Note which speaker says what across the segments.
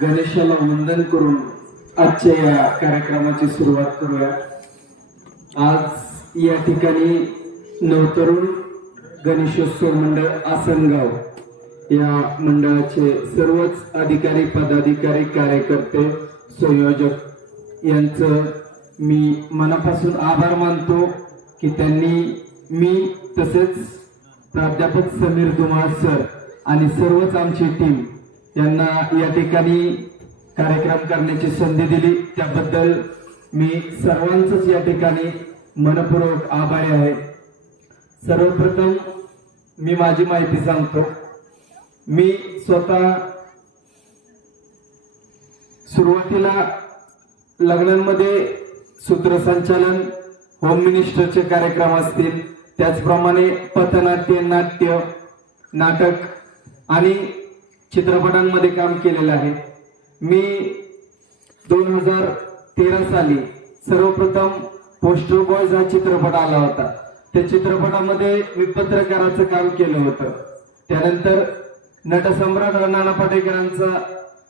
Speaker 1: गणेशाला वंदन करून आजच्या या कार्यक्रमाची सुरुवात करूया. आज या ठिकाणी नवतरुण गणेशोत्सव मंडळ आसनगाव या मंडळाचे सर्वच अधिकारी पदाधिकारी कार्यकर्ते संयोजक यांचं मी मनापासून आभार मानतो की त्यांनी मी तसेच प्राध्यापक समीर दुमाळ सर आणि सर्वच आमची टीम यांना या ठिकाणी कार्यक्रम करण्याची संधी दिली. त्याबद्दल मी सर्वांचंच या ठिकाणी मनपूर्वक आभारी आहे. सर्वप्रथम मी माझी माहिती सांगतो. मी स्वतः सुरुवातीला लग्नांमध्ये सूत्रसंचालन होम मिनिस्टरचे कार्यक्रम असतील त्याचप्रमाणे पथनाट्य नाट्य नाटक आणि चित्रपटांमध्ये काम केलेलं आहे. मी दोन हजार तेरा साली सर्वप्रथम पोस्टर बॉयज हा चित्रपट आला होता. त्या चित्रपटामध्ये मी पत्रकाराचं काम केलं होतं. त्यानंतर नटसम्राट नाना पाटेकरांचा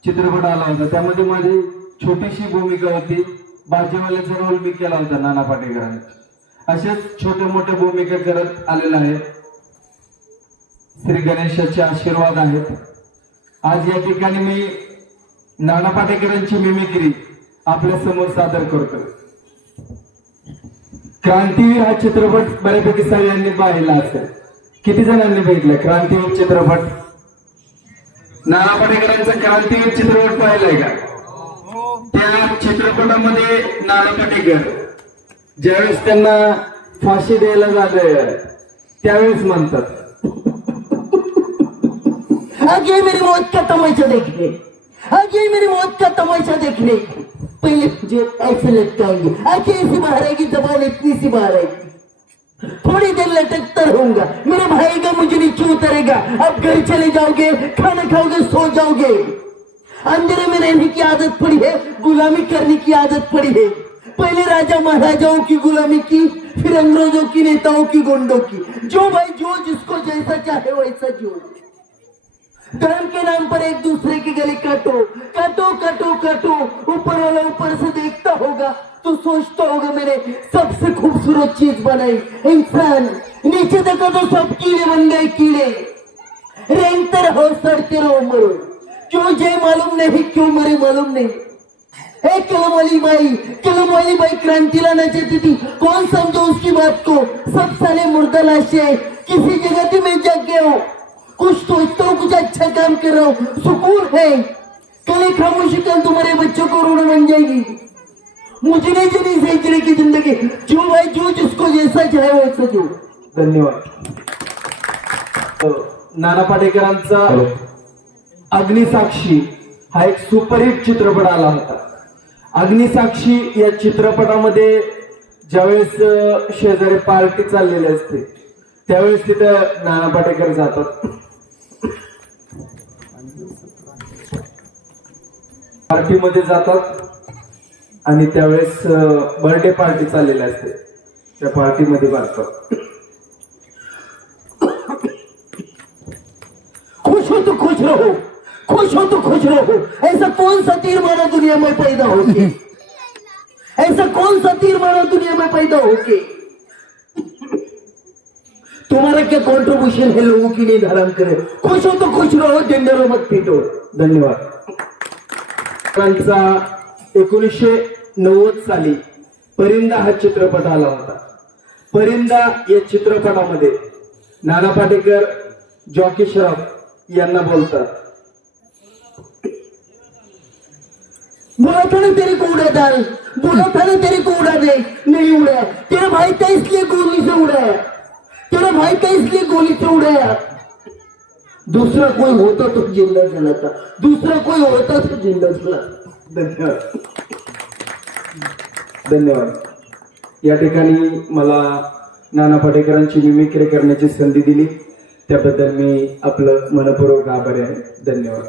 Speaker 1: चित्रपट आला होता. त्यामध्ये माझी छोटीशी भूमिका होती. भाजीवाल्याचा रोल मी केला होता नाना पाटेकरांनी. अशाच छोट्या मोठ्या भूमिका करत आलेला आहे. श्री गणेशाचे आशीर्वाद आहेत. आज या ठिकाणी मी नाना पाटेकरांची मिमिक्री आपल्यासमोर सादर करतो. क्रांतीवीर हा चित्रपट बऱ्यापैकी सगळ्यांनी पाहिला असेल. किती जणांनी बघितलं? क्रांतीवीर चित्रपट? नाना पाटेकरांचा क्रांतीवीर चित्रपट पाहिलाय का? त्या चित्रपटामध्ये नाना पाटेकर ज्यावेळेस त्यांना फाशी द्यायला झालं त्यावेळेस म्हणतात
Speaker 2: आगे मेरी मौत का तमाशा देखने आगे मेरी मौत का तमाशा देखने पहले मुझे ऐसे लटकाएँगे। आँखें ऐसी बाहर आएगी जबान इतनी सी बाहर आएगी थोड़ी देर लटकता रहूँगा। मेरे भाई का मुझे नीचे उतरेगा। अब घर चले जाओगे, खाना खाओगे, सो जाओगे। अंधेरे में रहने की आदत पड़ी है, गुलामी करने की आदत पड़ी है। पहले राजा महाराजाओं की गुलामी की, फिर अंग्रेज़ों की, नेताओं की, गुंडों की। जो भाई जो जिसको जैसा चाहे वैसा जो। धर्म के नाम पर एक दूसरे की गले काटो काटो काटो काटो। ऊपर वाला ऊपर से देखता होगा तो सोचता होगा मैंने सबसे खूबसूरत चीज बनाई इंसान। नीचे देखो तो सब कीड़े बन गए कीड़े। रेंगते रहो सड़ते रहो मरो। क्यों जय मालूम नहीं क्यों मरे मालूम नहीं। हे कलम वाली बाई कलम वाली बाई क्रांति लाना चाहती थी। कौन समझो उसकी बात को? सब साले मुर्दा लाशे। किसी जगह में जग गए हो। कुछ सोचता हूँ कुछ अच्छा काम कर रहा हूँ सुकून है. कल एक खामोशी कल तुम्हारे बच्चों को रोना बन जाएगी. मुझे नहीं जीनी सही की जिंदगी जो भाई जो जिसको जैसा चाहे वैसा जो
Speaker 1: धन्यवाद. नाना पाटेकरांचा अग्निसाक्षी हा एक सुपरहिट चित्रपट आला होता. अग्निसाक्षी या चित्रपटामध्ये ज्यावेळेस शेजारी पार्टी चाललेली असते त्यावेळेस तिथं नाना पाटेकर जातात. पार्टीमध्ये जातात आणि त्यावेळेस बर्थडे पार्टी चाललेली असते. त्या पार्टीमध्ये जातात
Speaker 2: खुश हो तो खुश रहो. खुश हो तो खुश रहो. ऐसा कौन सा तीर मारा दुनिया में पैदा होके? ऐसा कौन सा तीर मारा दुनिया में पैदा होके? तुम्हारा क्या कॉन्ट्रीब्यूशन है लोगों की नींद धर्म करे? खुश हो तो खुश रहो जेंडर मत पीटो.
Speaker 1: धन्यवाद. एकोणीसशे नव्वद साली परिंदा हा चित्रपट आला होता. परिंदा या चित्रपटामध्ये नाना पाटेकर जॉकी श्रॉफ यांना बोलतात.
Speaker 2: बोला तरी ना तेरे को उड़ा डाल बोला तेरे को उड़ा दे नहीं उड़ाया तेरा भाई था इसलिए गोली से उड़ाया तेरा भाई था इसलिए गोली से दुसरा कोई होता तो जिंदा चला था दूसरा कोई होता तो जिंदा चला
Speaker 1: धन्यवाद. धन्यवाद. या ठिकाणी मला नाना पाटेकरांची मिमिक्री करण्याची संधी दिली. त्याबद्दल मी आपलं मनपूर्वक आभारी आहे. धन्यवाद.